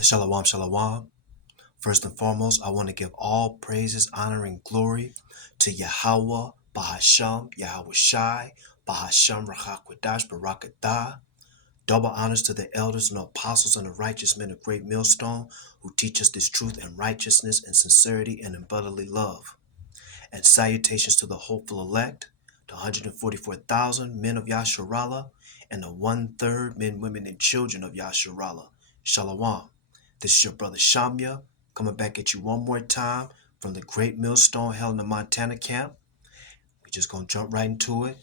Shalom, shalom. First and foremost, I want to give all praises, honor, and glory to Yahweh, Bahasham, Yahweh Shai, Bahasham, Rachakwadash, Barakatah. Double honors to the elders and the apostles and the righteous men of great millstone who teach us this truth and righteousness and sincerity and in brotherly love. And salutations to the hopeful elect, the 144,000 men of Yasharallah, and the 1/3 men, women, and children of Yasharallah. Shalom. This is your brother Shamya, coming back at you one more time from the Great Millstone held in the Montana camp. We're just going to jump right into it.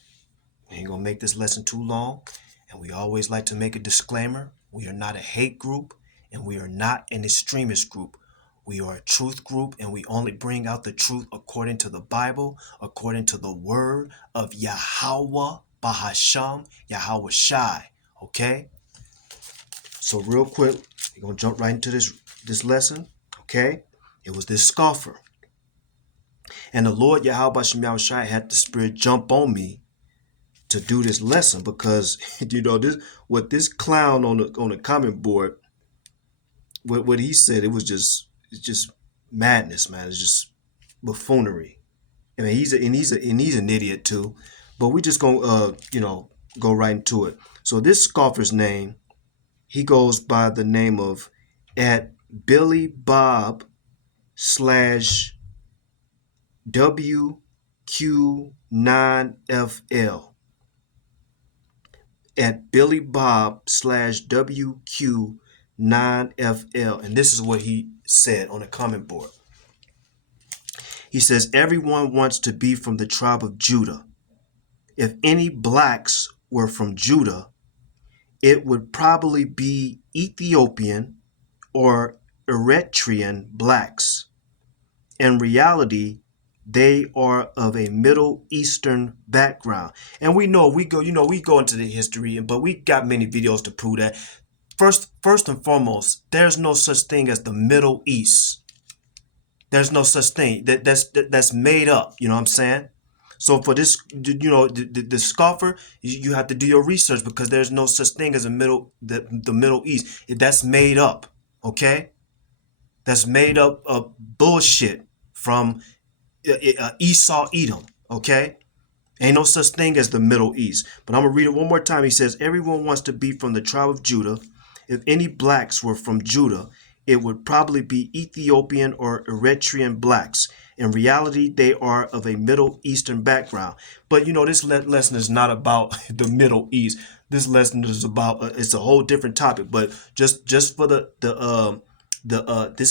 We ain't going to make this lesson too long. And we always like to make a disclaimer. We are not a hate group, and we are not an extremist group. We are a truth group, and we only bring out the truth according to the Bible, according to the word of Yahweh, Bahasham, Yahweh Shai. Okay? So real quick, we're going to jump right into this lesson. Okay? It was this scoffer. And the Lord Yahweh Bahasham Yahweh Shai had the Spirit jump on me to do this lesson because this clown on the comment board, what he said, it's just madness, man. It's just buffoonery. I mean, he's an idiot too. But we just gonna go right into it. So this scoffer's name, he goes by the name of at Billy Bob / WQ9FL. At Billy Bob / WQ9FL. And this is what he said on the comment board. He says, everyone wants to be from the tribe of Judah. If any blacks were from Judah, it would probably be Ethiopian or Eritrean blacks. In reality, they are of a Middle Eastern background. And we know we go into the history, but we got many videos to prove that. First and foremost, there's no such thing as the Middle East. There's no such thing. That's made up, you know what I'm saying? So for this, the scoffer, you have to do your research because there's no such thing as the Middle East. That's made up, okay? That's made up of bullshit from Esau, Edom, okay? Ain't no such thing as the Middle East. But I'm going to read it one more time. He says, everyone wants to be from the tribe of Judah. If any blacks were from Judah, it would probably be Ethiopian or Eritrean blacks. In reality, they are of a Middle Eastern background. But, this lesson is not about the Middle East. This lesson is about, it's a whole different topic. But just for this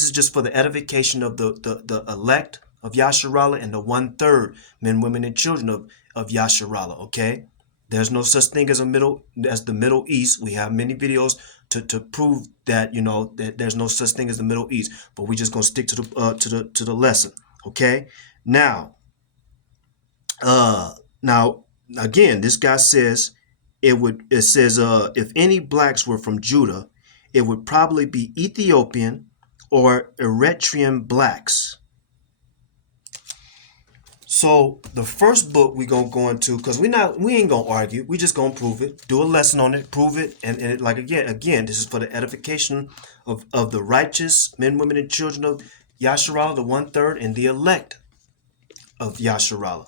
is just for the edification of the elect of Yasharallah and the 1/3 men, women, and children of Yasharallah. Okay, there's no such thing as the Middle East. We have many videos to prove that that there's no such thing as the Middle East. But we're just gonna stick to the lesson. Okay, now again, this guy says if any blacks were from Judah, it would probably be Ethiopian or Eritrean blacks. So the first book we gonna go into, because we ain't gonna argue, we just gonna prove it, do a lesson on it, prove it, and it, like again, this is for the edification of the righteous men, women, and children of Yasharallah, the 1/3, and the elect of Yasharallah.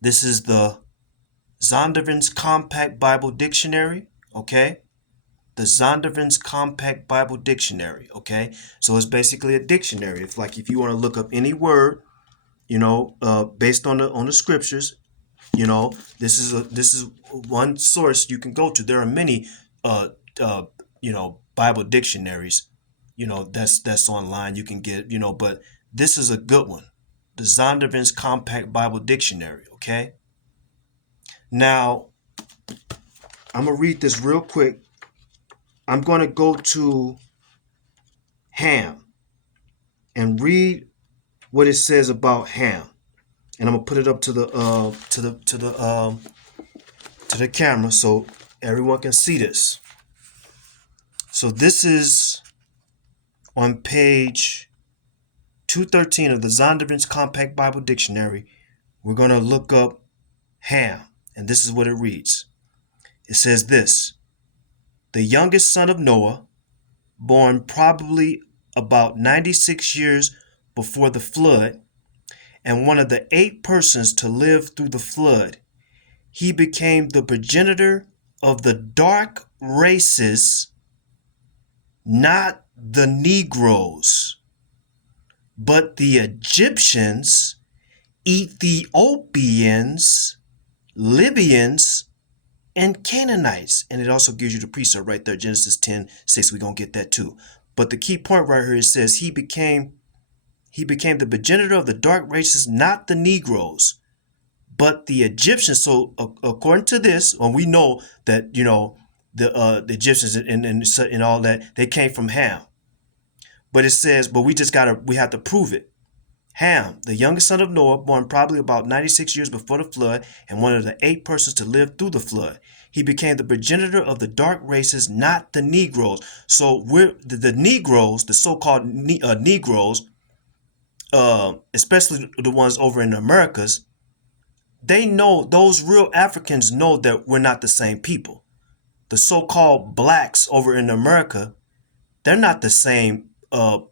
This is the Zondervan's Compact Bible Dictionary, okay? The Zondervan's Compact Bible Dictionary, okay? So it's basically a dictionary. If you want to look up any word, based on the scriptures, this is one source you can go to. There are many Bible dictionaries, that's online you can get, but this is a good one. The Zondervan's Compact Bible Dictionary, okay? Now, I'm going to read this real quick. I'm going to go to Ham and read what it says about Ham, and I'm gonna put it up to the camera so everyone can see this. So this is on page 213 of the Zondervan's Compact Bible Dictionary. We're gonna look up Ham, and this is what it reads. It says this: the youngest son of Noah, born probably about 96 years before the flood, and one of the 8 persons to live through the flood. He became the progenitor of the dark races, not the Negroes, but the Egyptians, Ethiopians, Libyans, and Canaanites. And it also gives you the precept right there, Genesis 10:6. We're going to get that too. But the key point right here, it says he became the progenitor of the dark races, not the Negroes, but the Egyptians. So according to this, when we know that, the Egyptians and all that, they came from Ham. But it says, but we have to prove it. Ham, the youngest son of Noah, born probably about 96 years before the flood, and one of the 8 persons to live through the flood. He became the progenitor of the dark races, not the Negroes. So we're the Negroes, the so-called Negroes, especially the ones over in the Americas. They know, those real Africans know that we're not the same people. The so-called blacks over in America, they're not the same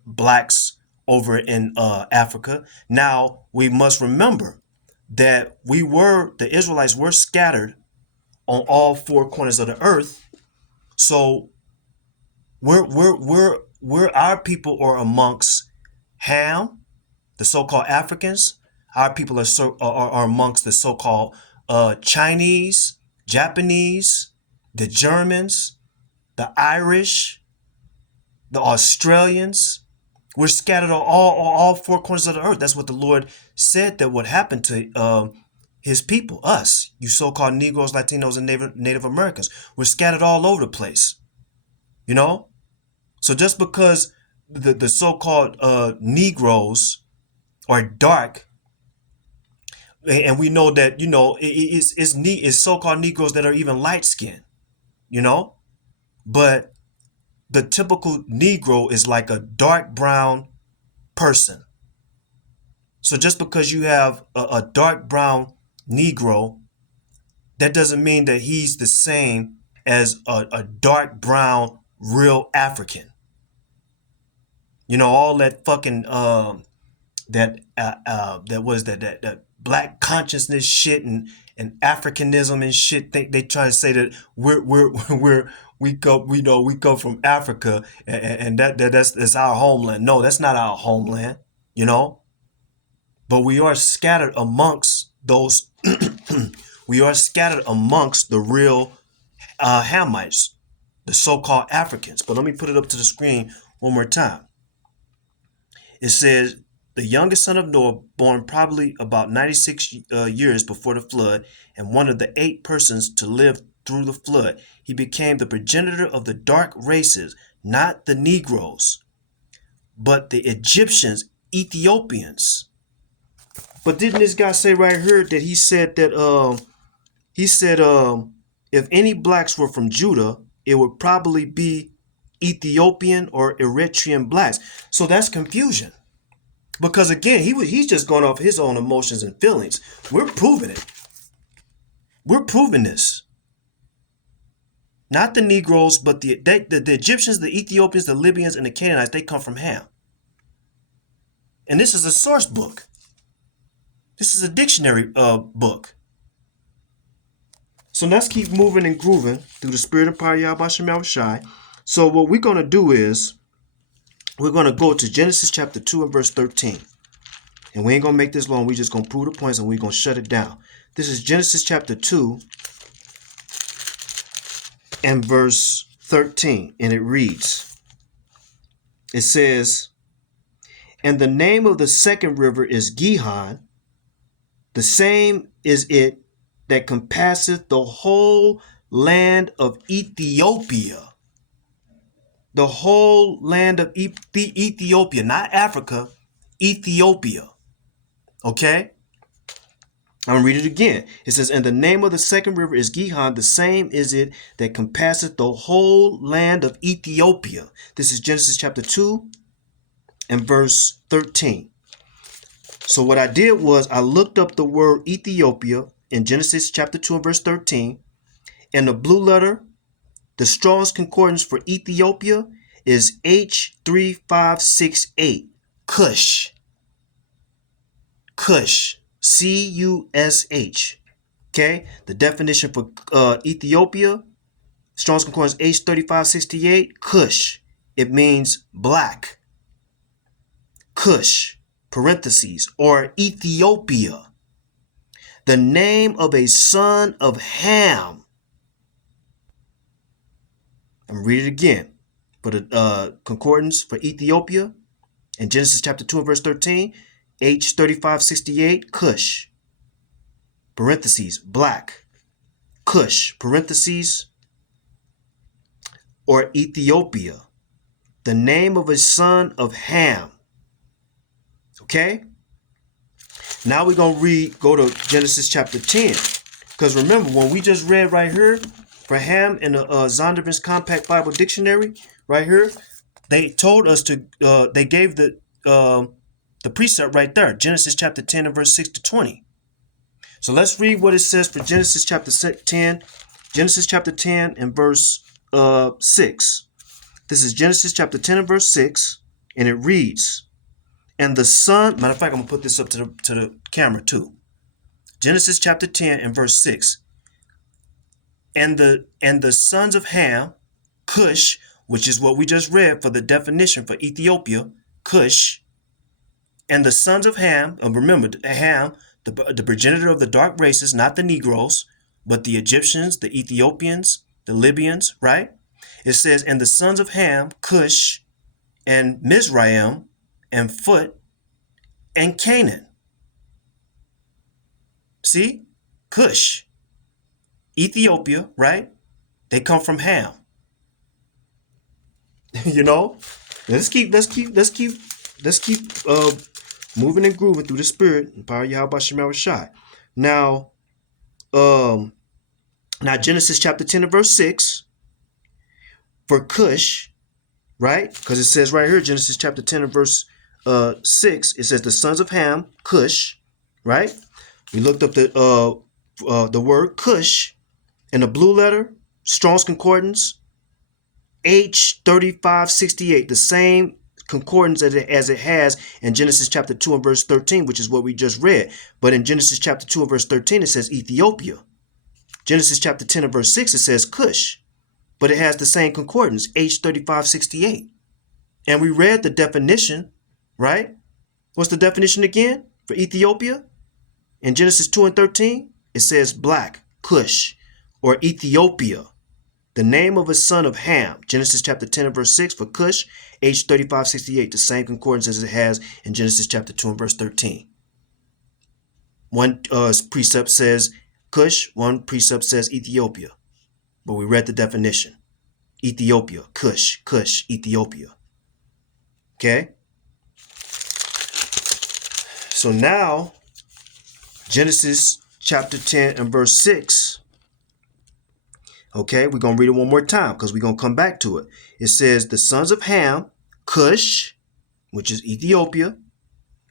blacks over in Africa. Now, we must remember that the Israelites were scattered on all 4 corners of the earth. So our people are amongst Ham, the so-called Africans. Our people are amongst the so-called Chinese, Japanese, the Germans, the Irish, the Australians. We're scattered on all 4 corners of the earth. That's what the Lord said that would happen to his people, us, you so-called Negroes, Latinos, and Native Americans. We're scattered all over the place. So just because the so-called Negroes are dark, and we know that, it's so-called Negroes that are even light-skinned, but the typical Negro is like a dark brown person. So just because you have a dark brown Negro, that doesn't mean that he's the same as a dark brown real African. All that fucking that was that black consciousness shit and Africanism and shit. They try to say that we come from Africa and that's our homeland. No, that's not our homeland. But we are scattered amongst those. We are scattered amongst the real Hamites, the so-called Africans. But let me put it up to the screen one more time. It says, the youngest son of Noah, born probably about 96 years before the flood, and one of the 8 persons to live through the flood. He became the progenitor of the dark races, not the Negroes, but the Egyptians, Ethiopians. But didn't this guy say right here that he said if any blacks were from Judah, it would probably be Ethiopian or Eritrean blacks. So that's confusion. Because again, he's just going off his own emotions and feelings. We're proving it. We're proving this. Not the Negroes, but the Egyptians, the Ethiopians, the Libyans, and the Canaanites, they come from Ham. And this is a source book. This is a dictionary book. So let's keep moving and grooving through the spirit and power of Yahweh Shem Yahushai. So what we're going to do is we're going to go to Genesis chapter 2 and verse 13. And we ain't going to make this long. We're just going to prove the points and we're going to shut it down. This is Genesis chapter 2 and verse 13. And it reads, it says, and the name of the second river is Gihon. The same is it that compasseth the whole land of Ethiopia. The whole land of Ethiopia, not Africa, Ethiopia. Okay? I'm going to read it again. It says, and the name of the second river is Gihon. The same is it that compasseth the whole land of Ethiopia. This is Genesis chapter 2 and verse 13. So what I did was I looked up the word Ethiopia in Genesis chapter 2 and verse 13 in the blue letter The Strong's Concordance for Ethiopia is H3568. Kush. Kush. Cush. Okay? The definition for Ethiopia, Strong's Concordance H3568, Kush. It means black. Kush, parentheses, or Ethiopia. The name of a son of Ham. I'm read it again. For the concordance for Ethiopia, in Genesis chapter 2 and verse 13, H3568, Kush, parentheses, black. Kush, parentheses, or Ethiopia. The name of a son of Ham. Okay? Now we're going to go to Genesis chapter 10. Because remember, when we just read right here, for Ham in the Zondervan's Compact Bible Dictionary, right here, they told us to, they gave the precept right there, Genesis chapter 10 and verse 6 to 20. So let's read what it says for Genesis chapter 10, Genesis chapter 10 and verse 6. This is Genesis chapter 10 and verse 6, and it reads, and the son, matter of fact, I'm going to put this up to the camera too. Genesis chapter 10 and verse 6. And the sons of Ham, Kush, which is what we just read for the definition for Ethiopia, Kush, and the sons of Ham, remember, Ham, the progenitor of the dark races, not the Negroes, but the Egyptians, the Ethiopians, the Libyans, right? It says, and the sons of Ham, Kush, and Mizraim, and Phut, and Canaan. See? Kush. Ethiopia, right? They come from Ham. You know? Let's keep moving and grooving through the spirit and power Yahweh Shema Rashai. Now Genesis chapter 10 and verse 6 for Kush, right? Because it says right here, Genesis chapter 10 and verse 6, it says the sons of Ham, Kush, right? We looked up the word Kush in the blue letter, Strong's Concordance, H3568, the same concordance as it has in Genesis chapter 2 and verse 13, which is what we just read. But in Genesis chapter 2 and verse 13, it says Ethiopia. Genesis chapter 10 and verse 6, it says Kush. But it has the same concordance, H3568. And we read the definition, right? What's the definition again for Ethiopia? In Genesis 2 and 13, it says black, Kush, or Ethiopia. The name of a son of Ham, Genesis chapter 10 and verse 6 for Kush, H3568, the same concordance as it has in Genesis chapter 2 and verse 13. One precept says Kush, one precept says Ethiopia. But we read the definition. Ethiopia, Kush, Kush, Ethiopia. Okay? So now, Genesis chapter 10 and verse 6. Okay, we're going to read it one more time because we're going to come back to it. It says, the sons of Ham, Kush, which is Ethiopia,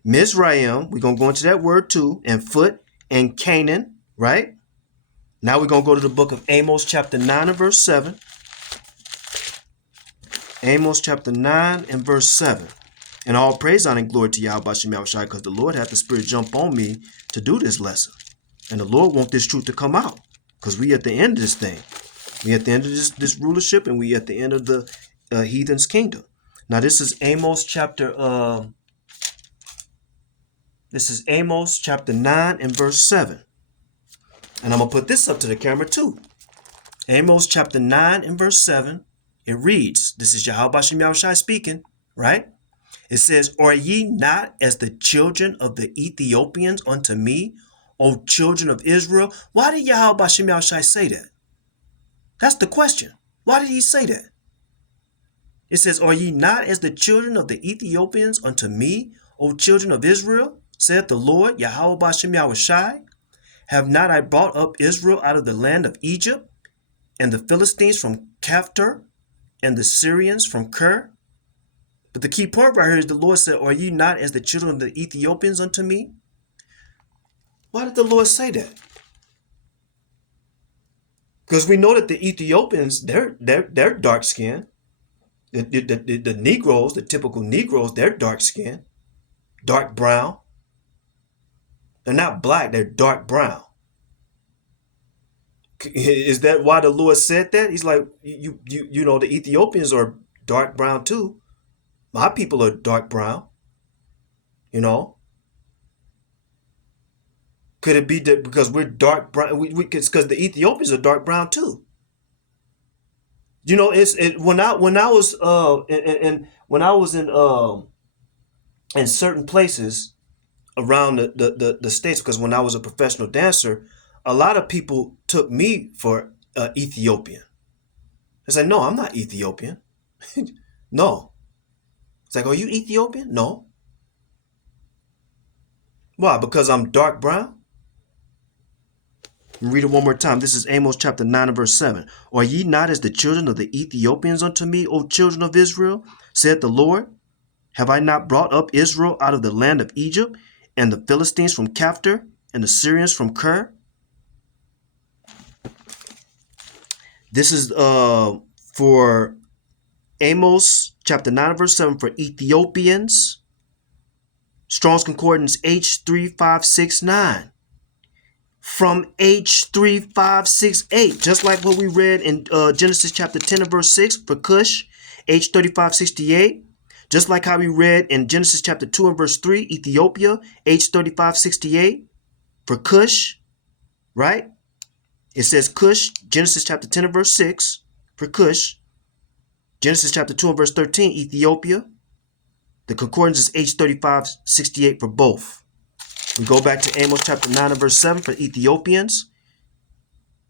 Mizraim, we're going to go into that word too, and Phut, and Canaan, right? Now we're going to go to the book of Amos chapter 9 and verse 7. Amos chapter 9 and verse 7. And all praise, honor, and glory to Yahweh Shem Yahushai, because the Lord had the Spirit jump on me to do this lesson. And the Lord wants this truth to come out, because we at the end of this thing. We at the end of this rulership, and we at the end of the heathen's kingdom. Now this is Amos chapter 9 and verse 7. And I'm going to put this up to the camera too. Amos chapter 9 and verse 7. It reads, this is Yahweh Shem Yahushai speaking, right? It says, are ye not as the children of the Ethiopians unto me, O children of Israel? Why did Yahweh Shem Yahushai say that? That's the question. Why did he say that? It says, are ye not as the children of the Ethiopians unto me, O children of Israel? Saith the Lord, Yahweh Shem Yahushai. Have not I brought up Israel out of the land of Egypt, and the Philistines from Caphtor, and the Syrians from Ker? But the key point right here is the Lord said, are ye not as the children of the Ethiopians unto me? Why did the Lord say that? Because we know that the Ethiopians, they're dark skinned. The Negroes, the typical Negroes, they're dark skinned, dark brown. They're not black, they're dark brown. Is that why the Lord said that? He's like, you know, the Ethiopians are dark brown too. My people are dark brown, you know. Could it be that because we're dark brown? Because the Ethiopians are dark brown too. You know, when I was and when I was in certain places around the states, because when I was a professional dancer, a lot of people took me for Ethiopian. I said, no, I'm not Ethiopian. No. It's like, are you Ethiopian? No. Why? Because I'm dark brown? Read it one more time. This is Amos chapter 9 and verse 7. Are ye not as the children of the Ethiopians unto me, O children of Israel? Said the Lord. Have I not brought up Israel out of the land of Egypt, and the Philistines from Caphtor, and the Syrians from Ker? This is for Amos chapter 9 verse 7 for Ethiopians. Strong's Concordance H3569. From H3568, just like what we read in Genesis chapter 10 and verse 6 for Kush, H3568. Just like how we read in Genesis chapter 2 and verse 3, Ethiopia, H3568 for Kush, right? It says Kush, Genesis chapter 10 and verse 6 for Kush. Genesis chapter 2 and verse 13, Ethiopia. The concordance is H3568 for both. We go back to Amos chapter 9 and verse 7 for Ethiopians.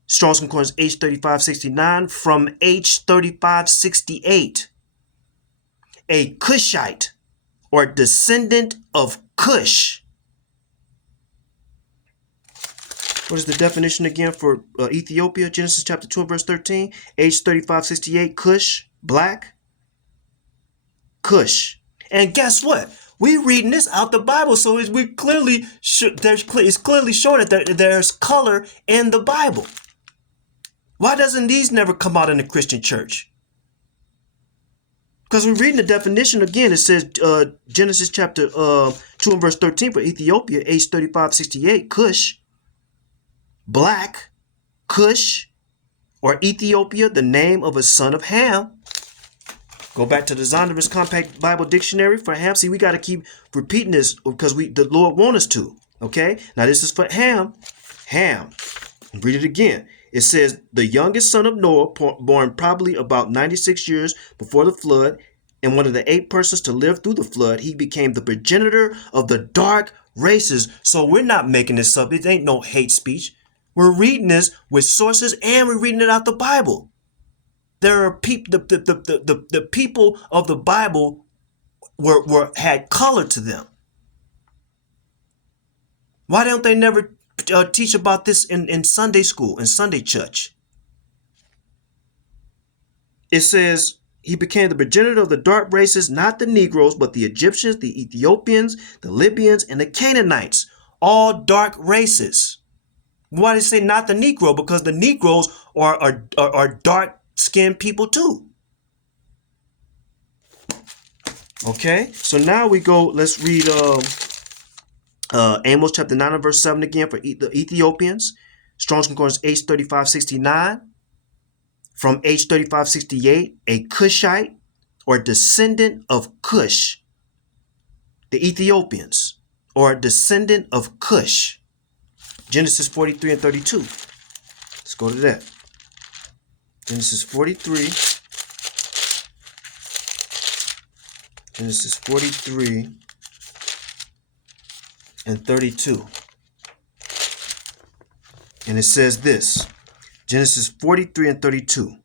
Strong's concordance H3569 from H3568. A Cushite or descendant of Kush. What is the definition again for Ethiopia? Genesis chapter 2 and verse 13. H3568, Kush, black. Kush. And guess what? We're reading this out the Bible, so it's clearly showing that there's color in the Bible. Why doesn't these never come out in the Christian church? Because we're reading the definition again. It says Genesis chapter 2 and verse 13 for Ethiopia, H3568, Kush, black, Kush, or Ethiopia, the name of a son of Ham. Go back to the Zondervan's Compact Bible Dictionary for Ham. See, we got to keep repeating this because the Lord wants us to. Okay? Now, this is for Ham. Ham. Read it again. It says, the youngest son of Noah, born probably about 96 years before the flood, and one of the 8 persons to live through the flood, he became the progenitor of the dark races. So we're not making this up. It ain't no hate speech. We're reading this with sources, and we're reading it out the Bible. There are people, the people of the Bible had color to them. Why don't they never teach about this in Sunday school, in Sunday church? It says he became the progenitor of the dark races, not the Negroes, but the Egyptians, the Ethiopians, the Libyans, and the Canaanites, all dark races. Why did they say not the Negro? Because the Negroes are dark-skinned people too. Okay, so now we go, let's read Amos chapter 9 and verse 7 again for the Ethiopians. Strong's Concordance H3569. From H3568, a Cushite or descendant of Kush. The Ethiopians or descendant of Kush. Genesis 43 and 32. Let's go to that. Genesis 43. Genesis 43 and 32. And it says this. Genesis 43 and 32.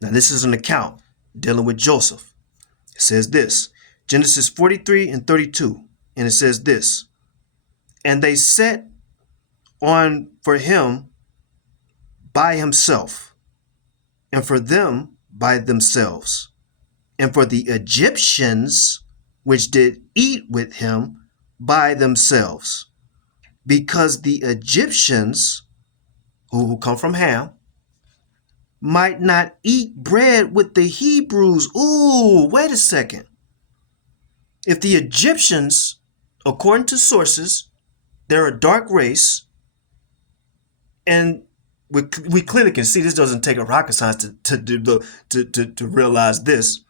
Now this is an account dealing with Joseph. It says this. Genesis 43 and 32. And it says this. And they set on for him by himself, and for them by themselves, and for the Egyptians which did eat with him by themselves, because the Egyptians who come from Ham, might not eat bread with the Hebrews. Ooh, wait a second. If the Egyptians, according to sources, they're a dark race, and we clearly can see this doesn't take a rocket science to realize this,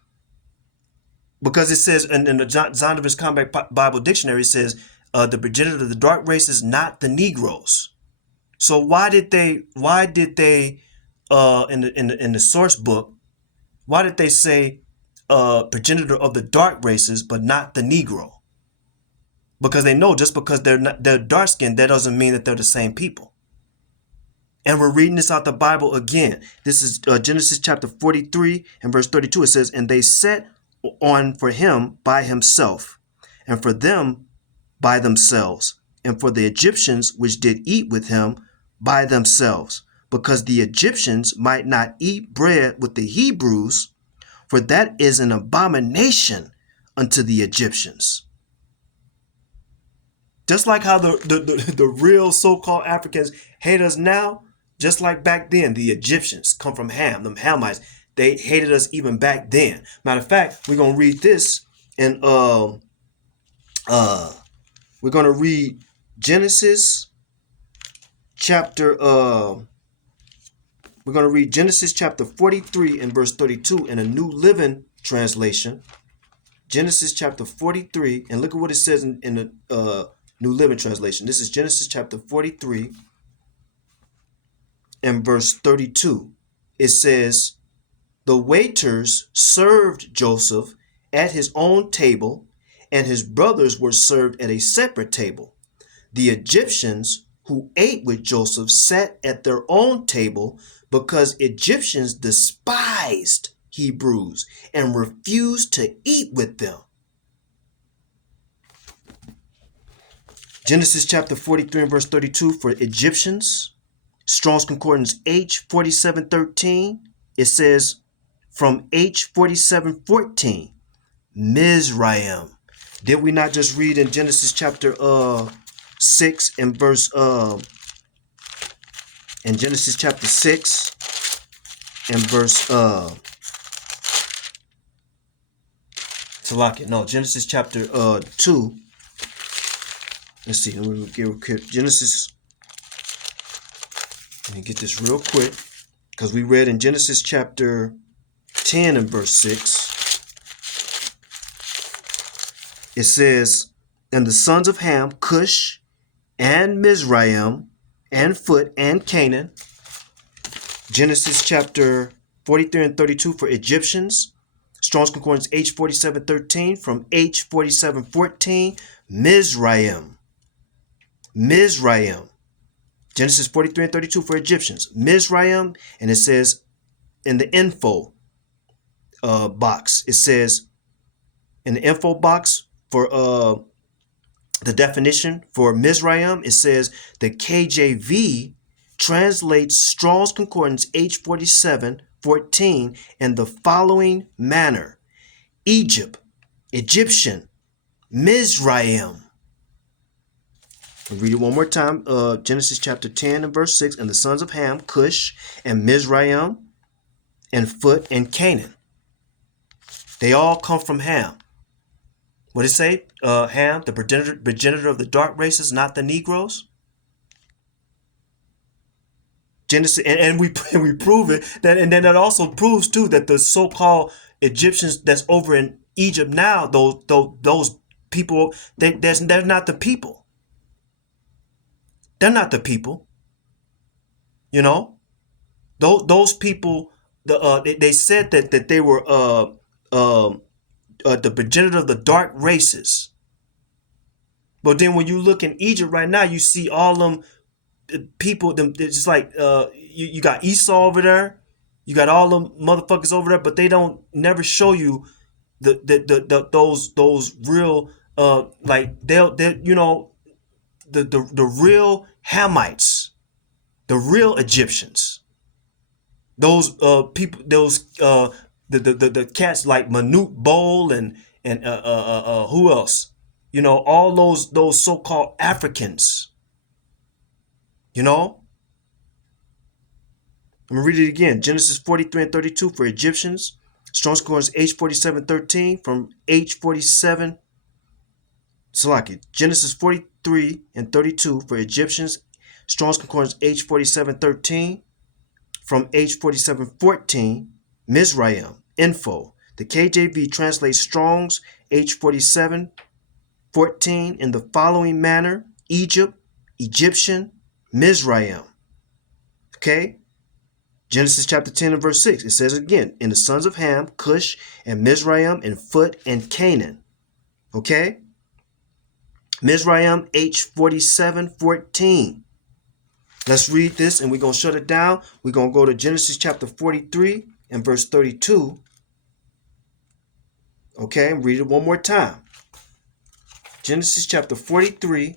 because it says in the Zondervan's Compact Bible Dictionary, it says the progenitor of the dark race is not the Negroes. So why did they in the source book, why did they say progenitor of the dark races but not the Negro? Because they know just because they're dark skinned, that doesn't mean that they're the same people. And we're reading this out the Bible again. This is Genesis chapter 43 and verse 32. It says, and they set on for him by himself, and for them by themselves, and for the Egyptians which did eat with him by themselves, because the Egyptians might not eat bread with the Hebrews, for that is an abomination unto the Egyptians. Just like how the real so-called Africans hate us now, just like back then, the Egyptians come from Ham, them Hamites. They hated us even back then. Matter of fact, we're gonna read this, and we're gonna read Genesis chapter we're gonna read Genesis chapter 43 and verse 32 in a New Living Translation. Genesis chapter 43, and look at what it says in the New Living Translation. This is Genesis chapter 43 and verse 32. It says, the waiters served Joseph at his own table, and his brothers were served at a separate table. The Egyptians who ate with Joseph sat at their own table, because Egyptians despised Hebrews and refused to eat with them. Genesis chapter 43 and verse 32 for Egyptians. Strong's Concordance H4713. It says from H4714, Mizraim. Did we not just read in Genesis chapter 6 and verse in Genesis chapter 6 and verse Genesis chapter 2. Let's see. Genesis. Let me get this real quick, because we read in Genesis chapter 10 and verse 6. It says, and the sons of Ham, Kush, and Mizraim, and Phut, and Canaan. Genesis chapter 43 and 32 for Egyptians. Strong's Concordance H4713 from H4714, Mizraim. Mizraim. Genesis 43 and 32 for Egyptians. Mizraim, and it says in the info box, it says in the info box for the definition for Mizraim, it says the KJV translates Strong's Concordance H4714 in the following manner: Egypt, Egyptian, Mizraim. I'll read it one more time. Genesis chapter 10 and verse 6, and the sons of Ham, Cush, and Mizraim, and Phut, and Canaan. They all come from Ham. What did it say? Ham, the progenitor of the dark races, not the Negroes. Genesis, and we prove it. And then that also proves too that the so-called Egyptians that's over in Egypt now, those people, they're not the people. They're not the people. You know, those people. They said that they were the progenitor of the dark races. But then when you look in Egypt right now, you see all them people. They're just like you got Esau over there. You got all them motherfuckers over there, but they don't never show you those real like they'll you know the real Hamites, the real Egyptians. Those people, those the cats like Manute Bol and who else? You know, all those so-called Africans. You know, I'm going to read it again. Genesis 43 and 32 for Egyptians. Strong's Concordance H4713 from H47. Salaki. Genesis 43 and 32 for Egyptians. Strong's Concordance H4713 from H4714. Mizraim. Info. The KJV translates Strong's H4714 in the following manner: Egypt, Egyptian, Mizraim. Okay? Genesis chapter 10 and verse 6. It says again, in the sons of Ham, Kush, and Mizraim, and Phut, and Canaan. Okay? Mizraim H4714. Let's read this and we're going to shut it down. We're going to go to Genesis chapter 43 and verse 32. Okay? Read it one more time. Genesis chapter 43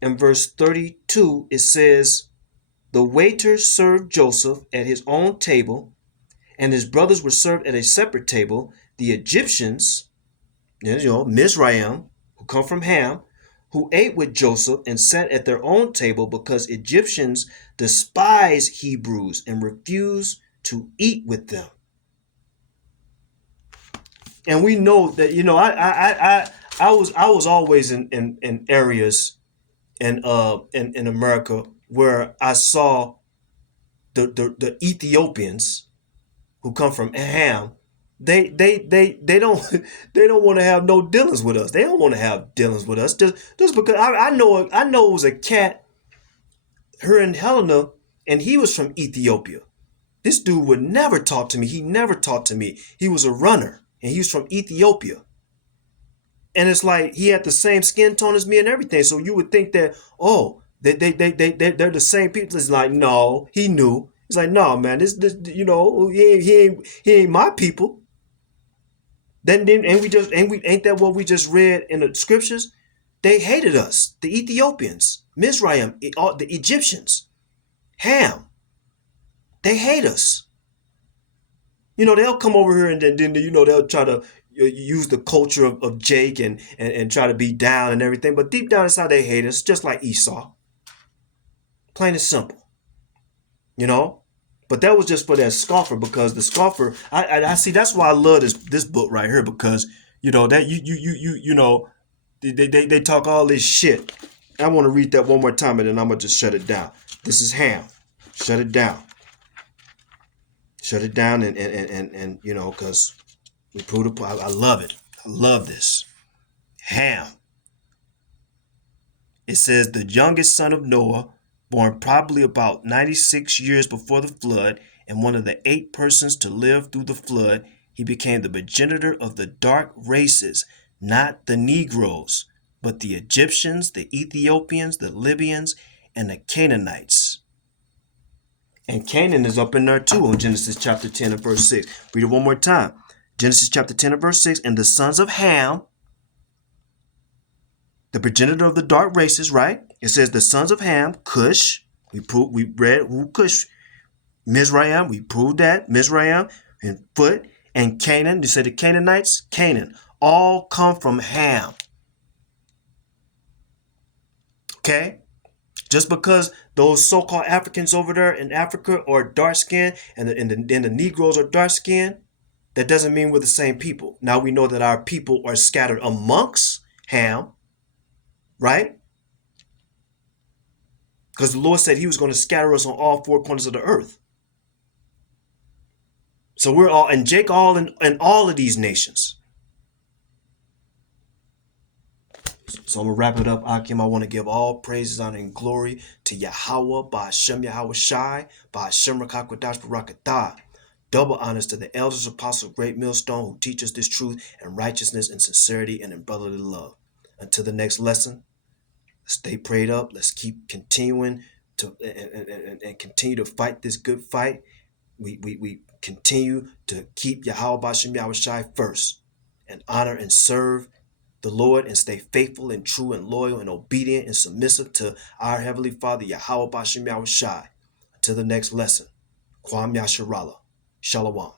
and verse 32. It says, the waiters served Joseph at his own table, and his brothers were served at a separate table. The Egyptians, Mizraim, who come from Ham, who ate with Joseph and sat at their own table, because Egyptians despise Hebrews and refuse to eat with them. And we know that, I was always in areas in America where I saw the Ethiopians who come from Ham. They don't want to have no dealings with us. They don't want to have dealings with us just because I know it was a cat, her and Helena, and he was from Ethiopia. This dude would never talk to me. He never talked to me. He was a runner and he was from Ethiopia. And it's like he had the same skin tone as me and everything. So you would think that, they're the same people. It's like, no, he knew. It's like, no, man, this he ain't my people. Then ain't that what we just read in the scriptures? They hated us, the Ethiopians, Mizraim, the Egyptians, Ham. They hate us. They'll come over here and then they'll try to use the culture of Jake and try to be down and everything. But deep down inside, they hate us, just like Esau. Plain and simple. But that was just for that scoffer, because the scoffer, I see, that's why I love this book right here, because that they talk all this shit. I want to read that one more time and then I'm gonna just shut it down. This is Ham. Shut it down. Shut it down and because we proved it. I love it. I love this. Ham. It says, the youngest son of Noah, born probably about 96 years before the flood, and one of the 8 persons to live through the flood, he became the progenitor of the dark races, not the Negroes, but the Egyptians, the Ethiopians, the Libyans, and the Canaanites. And Canaan is up in there too on Genesis chapter 10 and verse 6. Read it one more time. Genesis chapter 10 and verse 6. And the sons of Ham, the progenitor of the dark races, right? It says the sons of Ham, Kush. We read who Kush, Mizraim. We proved that. Mizraim and Phut and Canaan. You said the Canaanites, Canaan. All come from Ham. Okay? Just because those so-called Africans over there in Africa are dark skinned and the Negroes are dark skinned, that doesn't mean we're the same people. Now we know that our people are scattered amongst Ham, right? Because the Lord said he was going to scatter us on all 4 corners of the earth. So we're all, and Jake all in all of these nations. So I'm going to wrap it up, Akim. I want to give all praises, honor, and glory to Yahweh, Ba'Hashem Yahweh Shai, Ba'Hashem Rakakwadash Barakatah. Double honors to the elders, apostles, great millstone, who teach us this truth and righteousness and sincerity and in brotherly love. Until the next lesson, stay prayed up. Let's keep continuing to and continue to fight this good fight. We continue to keep Yahweh Ba'Hashem Yahweh Shai first, and honor and serve the Lord, and stay faithful and true and loyal and obedient and submissive to our Heavenly Father, Yahweh Ba'Hashem Yahweh Shai. Until the next lesson, Kwam Yasharallah. Shalom.